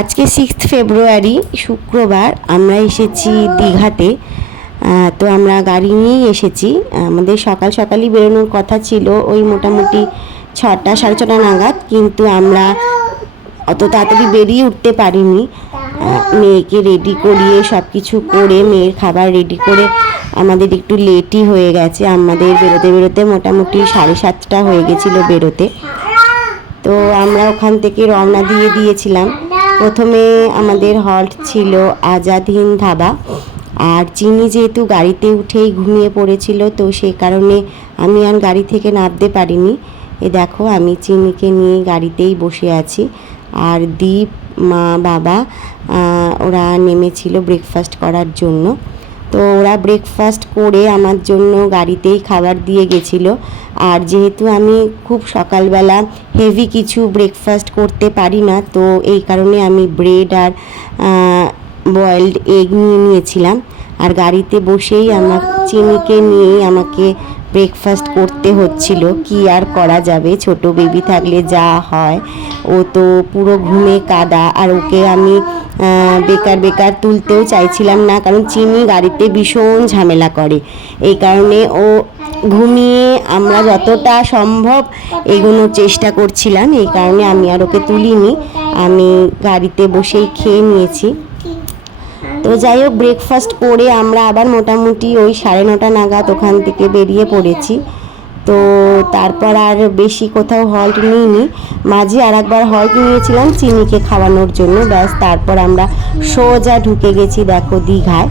আজকে 6 ফেব্রুয়ারি শুক্রবার আমরা এসেছি দীঘাতে। তো আমরা গাড়ি নিয়েই এসেছি। আমাদের সকাল সকালই বেরোনোর কথা ছিল, ওই মোটামুটি 6টা সাড়ে 6টা নাগাদ, কিন্তু আমরা অত তাড়াতাড়ি বেরিয়ে উঠতে পারিনি। মেয়েকে রেডি করিয়ে সব কিছু করে মেয়ের খাবার রেডি করে আমাদের একটু লেটই হয়ে গেছে। আমাদের বেরোতে বেরোতে মোটামুটি 7:30টা হয়ে গেছিলো বেরোতে। তো আমরা ওখান থেকে রওনা দিয়েছিলাম। প্রথমে আমাদের হল্ট ছিল আজাদ হিন্দ ধাবা। আর চিনি যেহেতু গাড়িতে উঠেই ঘুমিয়ে পড়েছিল, তো সেই কারণে আমি আর গাড়ি থেকে নামতে পারিনি। এ দেখো আমি চিনিকে নিয়ে গাড়িতেই বসে আছি, আর দীপ, মা, বাবা ওরা নেমেছিল ব্রেকফাস্ট করার জন্য। তো ওরা ব্রেকফাস্ট করে আমার জন্য গাড়িতেই খাবার দিয়ে গেছিলো। আর যেহেতু আমি খুব সকালবেলা হেভি কিছু ব্রেকফাস্ট করতে পারি না, তো এই কারণে আমি ব্রেড আর বয়েলড এগ নিয়েছিলাম। আর গাড়িতে বসেই আমার চিনিকে নিয়েই আমাকে ব্রেকফাস্ট করতে হচ্ছিল। কি আর করা যাবে, ছোট বেবি থাকলে যা হয়। ও তো পুরো ঘুমে কাদা, আর ওকে আমি বেকার তুলতেও চাইছিলাম না, কারণ চিনি গাড়িতে ভীষণ ঝামেলা করে। এই কারণে ও ঘুমিয়ে আমরা যতটা সম্ভব এগোনোর চেষ্টা করছিলাম। এই কারণে আমি আর ওকে তুলিনি, আমি গাড়িতে বসেই খেয়ে নিয়েছি। তো যাই হোক, ব্রেকফাস্ট করে আমরা আবার মোটামুটি ওই 9:30 নাগাদ ওখান থেকে বেরিয়ে পড়েছি। তো তারপর আর বেশি কোথাও হল্ট নিইনি। মাঝে আর একবার হল্ট নিয়েছিলাম চিনিকে খাওয়ানোর জন্য, ব্যাস তারপর আমরা সোজা ঢুকে গেছি দেখো দীঘায়।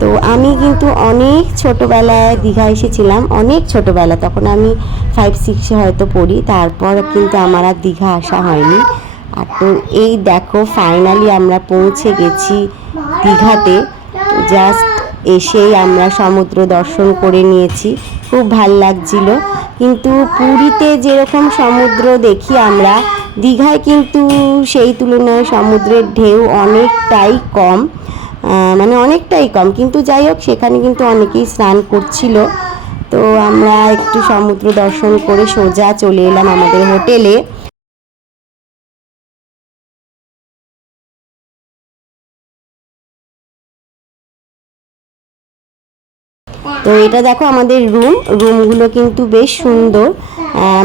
তো আমি কিন্তু অনেক ছোটোবেলায় দীঘা এসেছিলাম, অনেক ছোটোবেলা, তখন আমি 5-6 হয়তো পড়ি। তারপর কিন্তু আমার আর দীঘা আসা হয়নি। আর তো এই দেখো ফাইনালি আমরা পৌঁছে গেছি দীঘাতে। জাস্ট এসেই আমরা সমুদ্র দর্শন করে নিয়েছি, খুব ভাল লাগছিল। কিন্তু পুরীতে যেরকম সমুদ্র দেখি আমরা, দীঘায় কিন্তু সেই তুলনায় সমুদ্রের ঢেউ অনেকটাই কম, মানে অনেকটাই কম। কিন্তু যাই হোক, সেখানে কিন্তু অনেকেই স্নান করছিল। তো আমরা একটু সমুদ্র দর্শন করে সোজা চলে এলাম আমাদের হোটেলে। তো এটা দেখো আমাদের রুমগুলো কিন্তু বেশ সুন্দর,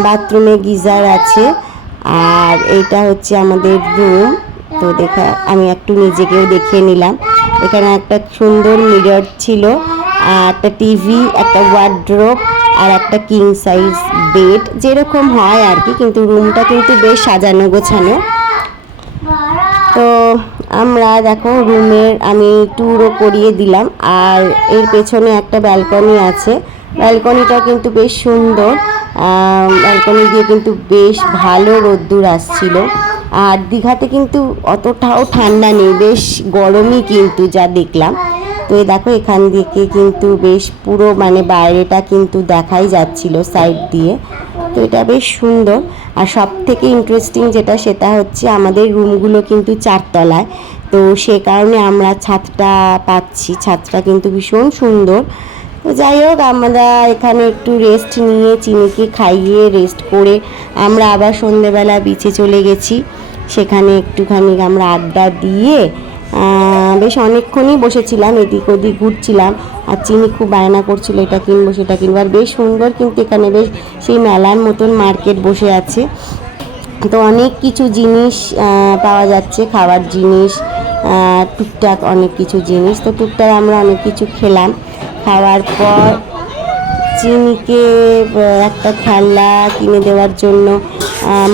বাথরুমে গিজার আছে। আর এটা হচ্ছে আমাদের রুম। তো আমি একটু নিজেকেও দেখিয়ে নিলাম। এখানে একটা সুন্দর মিরর ছিল, একটা টিভি, একটা ওয়ার্ড্রোব, আর একটা কিং সাইজ বেড, যেরকম হয় আর কি। কিন্তু রুমটা কিন্তু বেশ সাজানো গোছানো। তো আমরা দেখো রুমের আমি ট্যুরও করিয়ে দিলাম। আর এর পেছনে একটা ব্যালকনি আছে, ব্যালকনিটাও কিন্তু বেশ সুন্দর। ব্যালকনি দিয়ে কিন্তু বেশ ভালো রোদ্দুর আসছিল। আর দীঘাতে কিন্তু অতটাও ঠান্ডা নেই, বেশ গরমই কিন্তু যা দেখলাম। তো এই দেখো এখান থেকে কিন্তু বেশ পুরো মানে বাইরেটা কিন্তু দেখাই যাচ্ছিল সাইড দিয়ে। তো এটা বেশ সুন্দর। আর সব থেকে ইন্টারেস্টিং যেটা, সেটা হচ্ছে আমাদের রুমগুলো কিন্তু 4 তলায়। তো সে কারণে আমরা ছাদটা পাচ্ছি, ছাদটা কিন্তু ভীষণ সুন্দর। তো যাই হোক, আমরা এখানে একটু রেস্ট নিয়ে চিনিকে খাইয়ে রেস্ট করে আমরা আবার সন্ধেবেলা বিচে চলে গেছি। সেখানে একটুখানি আমরা আড্ডা দিয়ে বেশ অনেকক্ষণই বসেছিলাম, এদিক ওদিক ঘুরছিলাম। আর চিনি খুব বায়না করছিল এটা কিনবো সেটা কিনবো। আর বেশ সুন্দর কিন্তু এখানে বেশ সেই মেলার মতন মার্কেট বসে আছে। তো অনেক কিছু জিনিস পাওয়া যাচ্ছে, খাবার জিনিস, টুকটাক অনেক কিছু জিনিস। তো টুকটাক আমরা অনেক কিছু খেলাম। খাওয়ার পর চিনিকে একটা খেলনা কিনে দেওয়ার জন্য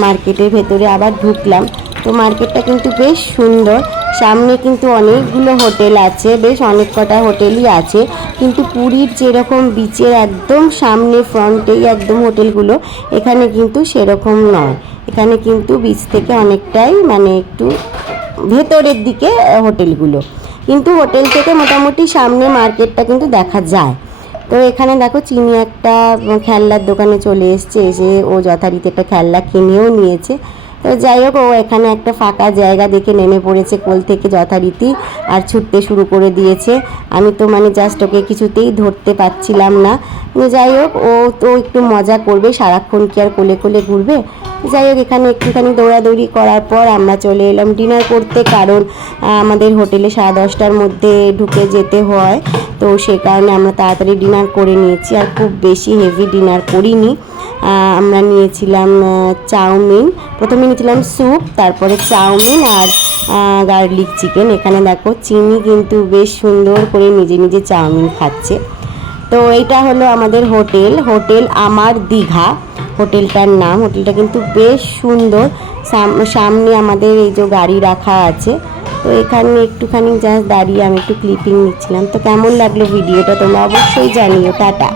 মার্কেটের ভেতরে আবার ঢুকলাম। তো মার্কেটটা কিন্তু বেশ সুন্দর। সামনে কিন্তু অনেকগুলো হোটেল আছে, বেশ অনেক কটা হোটেলই আছে। কিন্তু পুরীর যেরকম বিচের একদম সামনে ফ্রন্টেই একদম হোটেলগুলো, এখানে কিন্তু সেরকম নয়। এখানে কিন্তু বিচ থেকে অনেকটাই মানে একটু ভেতরের দিকে হোটেলগুলো, কিন্তু হোটেল থেকে মোটামুটি সামনে মার্কেটটা কিন্তু দেখা যায়। তো এখানে দেখো চিনি একটা খেলনার দোকানে চলে এসছে, এসে ও যথারীতি একটা খেলনা কিনেও নিয়েছে। তো যাই হোক, ও এখানে একটা ফাঁকা জায়গা দেখে নেমে পড়েছে কোল থেকে যথারীতি, আর ছুটতে শুরু করে দিয়েছে। আমি তো মানে জাস্ট ওকে কিছুতেই ধরতে পারছিলাম না। যাই হোক, ও তো একটু মজা করবে, সারাক্ষণ কি আর কোলে কোলে ঘুরবে। যাই হোক, এখানে একটুখানি দৌড়াদৌড়ি করার পর আমরা চলে এলাম ডিনার করতে, কারণ আমাদের হোটেলে 10:30টার মধ্যে ঢুকে যেতে হয়। তো সে কারণে আমরা তাড়াতাড়ি ডিনার করে নিয়েছি, আর খুব বেশি হেভি ডিনার করিনি। আমরা নিয়েছিলাম চাউমিন, প্রথমে নিয়েছিলাম স্যুপ, তারপরে চাউমিন আর গার্লিক চিকেন। এখানে দেখো চিনি কিন্তু বেশ সুন্দর করে নিজে নিজে চাউমিন খাচ্ছে। তো এইটা হলো আমাদের হোটেল আমার দীঘা হোটেলটার নাম। হোটেলটা কিন্তু বেশ সুন্দর, সামনে আমাদের এই যে গাড়ি রাখা আছে। তো এখানে একটুখানি জাস্ট দাঁড়িয়ে আমি একটু ক্লিপিং নিচ্ছিলাম। তো কেমন লাগলো ভিডিওটা তোমরা অবশ্যই জানিও। টাটা।